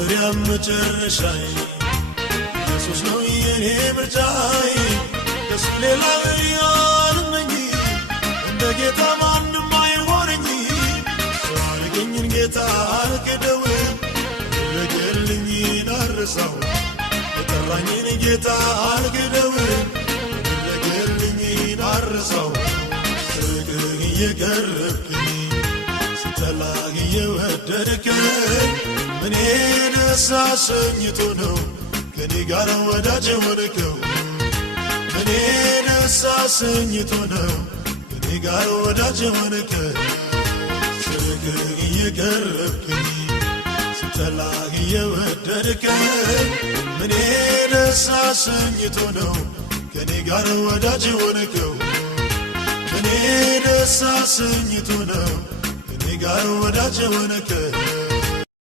መጀመሪያም መጨረሻዬ ኢየሱስ ነው የኔ ምርጫዬ ከሱ ሌላ ያልመኝ እንደ ጌታ ማንም አይሆነኝ ያረገኝን ጌታ አልክደውም ያደረገልኝ ናርሳው የጠራኝን ጌታ አልክደውም ያደረገልኝ ናርሳው ስርቅህ እየቀረብኝ ስትላግ እየወደድከኝ ምን ደስ አሰኝቶ ነው ከኔ ጋር ወዳጅ ሆንከው ምን ደስ አሰኝቶ ነው ከኔ ጋር ወዳጅ ሆንከው ስርቅህ እየቀረብኝ ስትላግ እየወደድከኝ ምን ደስ አሰኝቶ ነው ከኔ ጋር ወዳጅ ሆንከው ምን ደስ አሰኝቶ ነው ከኔ ጋር ወዳጅ ሆንከው